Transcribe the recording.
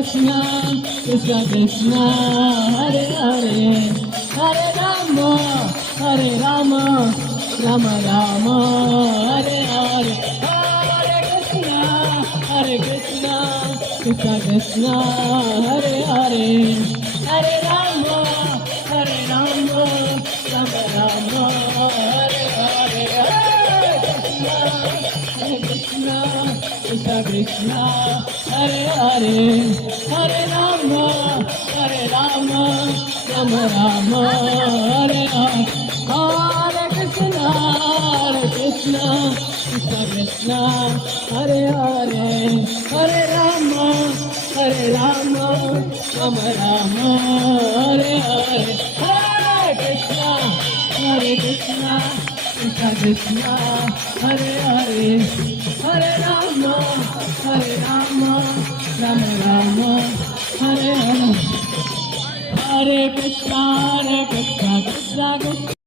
Krishna, Krishna Krishna, Hare Hare, Hare Rama, Hare Rama, Rama Rama, Hare Hare, Hare Krishna, Krishna Krishna, Hare Hare, Hare Rama, Rama Rama, Hare Hare, Hare Krishna, Krishna Krishna, Hare Hare, Hare Rama, Rama Rama, Hare Hare, Hare Krishna, Krishna Krishna, Hare Hare, Hare Rama, Rama Rama, Hare Hare, Hare Krishna, Krishna Krishna, Hare Hare, Hare Rama, Rama Rama, Hare Hare, Hare Krishna, Krishna Krishna.